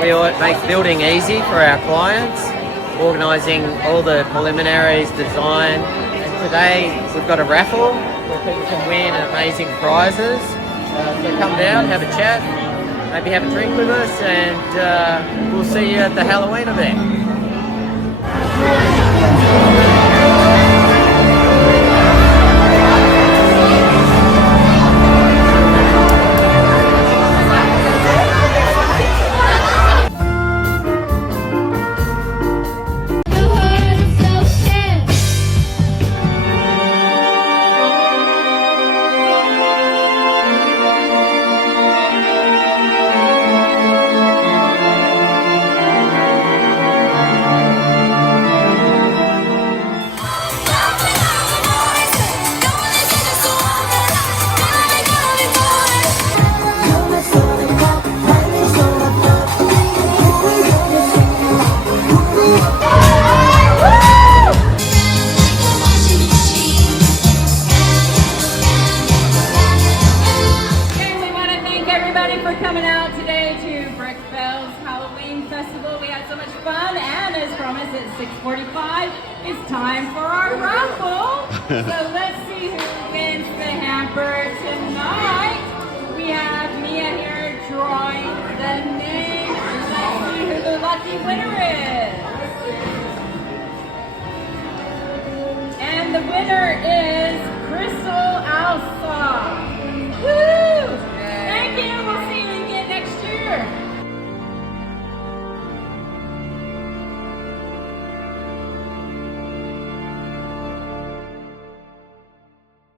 We make building easy for our clients, organising all the preliminaries, design. And today we've got a raffle where people can win amazing prizes. So come down, have a chat, maybe have a drink with us, and we'll see you at the Halloween event. For coming out today to Brookvale's Halloween Festival. We had so much fun, and as promised at 6:45, it's time for our raffle. So let's see who wins the hamper tonight. We have Mia here drawing the name. Let's see who the lucky winner is. And the winner is Crystal Alsa. Woo!